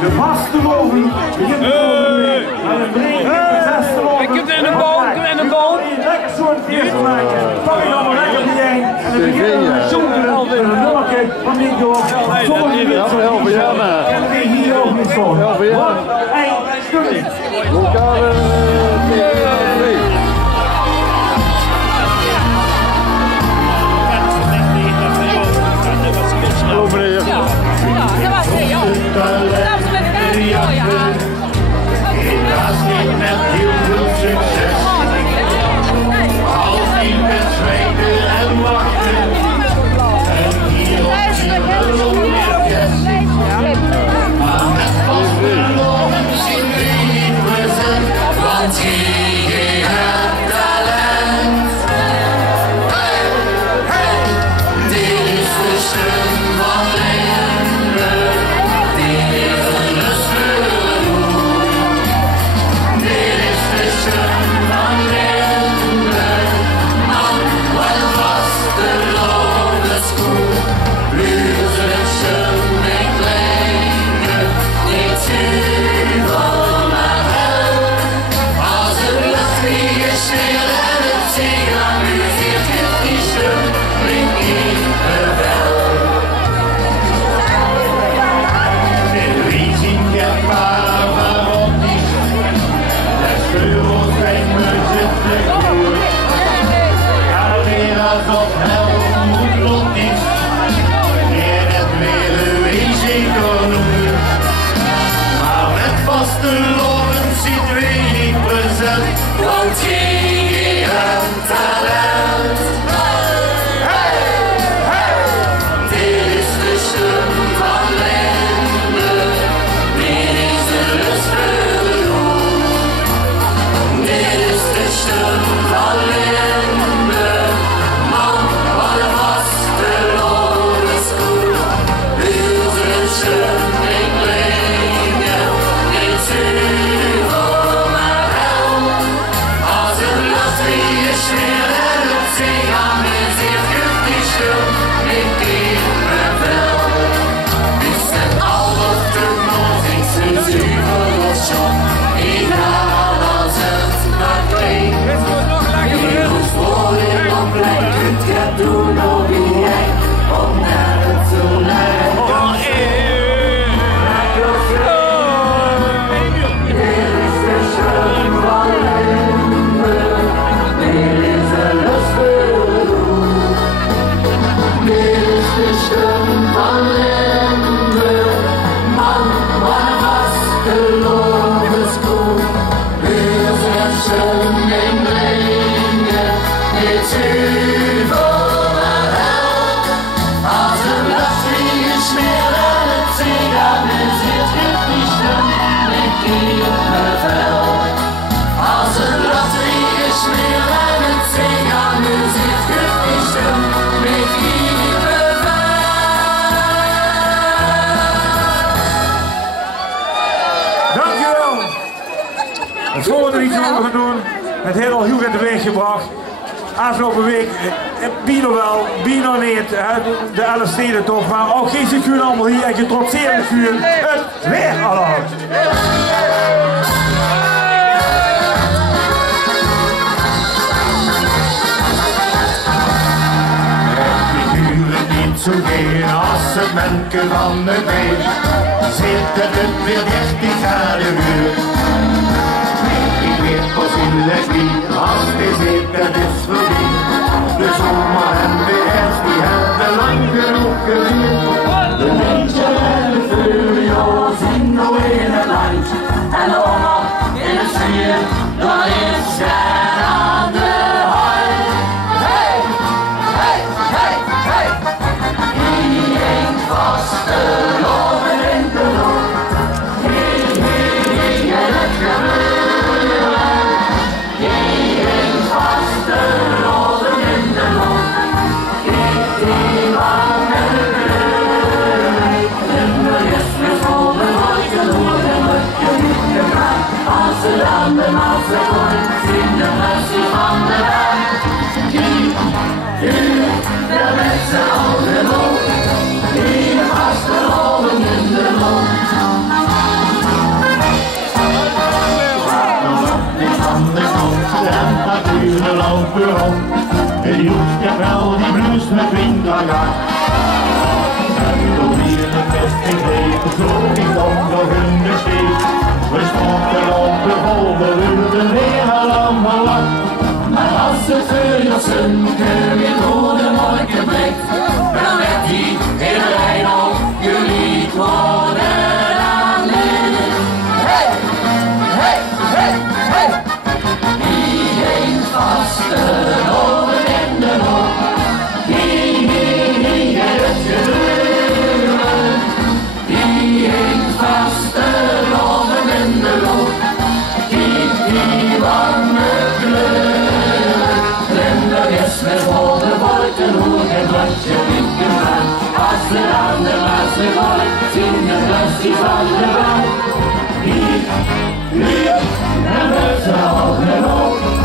De vaste loven begint te komen. En een breed de zesde loven. Ik heb in een boom, ik heb in een boom. Lekker soort feest te maken. Pak ik allemaal lekker die heen. En dan beginnen we met zoeken. Een welke van dit door. Zonder die wit. En dan weer hier ook niet zo. Wat een stukje. Lokale Helaas niet met heel veel succes. Als die met zwijgen en wachten. En hier op die orkest. Maar met vastgelogen zien we niet present. Want je hebt talent. Hey, hey. Dit is de stem van Limburg. Dit is een lustige roep. Dit is de stem van Limburg. Man, wat was de lode schoen? Bluzen en schummen klinken. Niet zuiver maar hel. Als het lastig is stil en het zingen amuseert, heeft die stem klinkt niet wel. Wie zien je maar waarop die stem? Het speelt geen muziek goed. Ja, weer alsof hel moet lot is. En het weer een risico noemen. Maar met vaste loven ziet we niet present. Want je hebt talent. Hey, hey. Dit is de stem van Limburg. Dit is de lustige roep. Dit is de stem van Limburg. Man, wat een vaste lode schoen. Bluzen en schummen klinken. Niet zuiver maar hel. Als het lastig is weer en het zich amuseert, geeft die stem niet kippenvel. Is het al of de nog iets een zuiver of shot? Egal als het maar klinkt. Je moet worden op lijkt, het gaat doen op wie jij. Op naar het zo lijkt. Dit is de stem van Limburg. Dit is de lustige roep. Dit is de stem van Limburg. Man, wat een vaste lode schoen. Bluzen en schummen klinken. Niet zuiver maar hel. Als het lastig is meer en het zich amuseert, geeft die stem niet kippenvel. Als het lastig is meer en het zich amuseert, geeft die stem niet kippenvel. Dankjewel. Het volgende liedje wat we gaan doen, het heeft al heel veel teweeg gebracht. Afgelopen week, Bino wel, Bino niet, de LSD-tocht, maar ook geen vuur allemaal hier en getrotseerde vuur, het weeralarm. Figuren niet zo geen als het mensen van de week. Zitten het weer 13 graden uur. Ik weet pas in les niet, als het is het is voorbij. De zomer en de herfst die hebben lang genoeg geduurd. De lintje en de vuur, zien nog in het land. En allemaal in het sfeer, dan is er aan de hand. Hey, hey, hey, hey. Iedereen vaste loven in de lucht. Hey, en het gebeuren. Iedereen vaste loven. met winterjaar. En toen hier de best gegrepen, zo ik op nog in de steek. We stonden op de vol, we wilden weer allemaal lang. Maar als het vuurjassenke weer door de morgen blikt, dan werd die hele lijn op jullie worden aan licht. Hey, hey, hey, hey! Die heen vaste over in de hoek. Die het gebeuren. Die heen vaste over in de hoek. Die warme kleur. Limburg is met volle wolken hoe en wat je niet kunt. Als er aan de laatste gooit, zien de plastic van de bank. Hier, en we zijn al genoeg.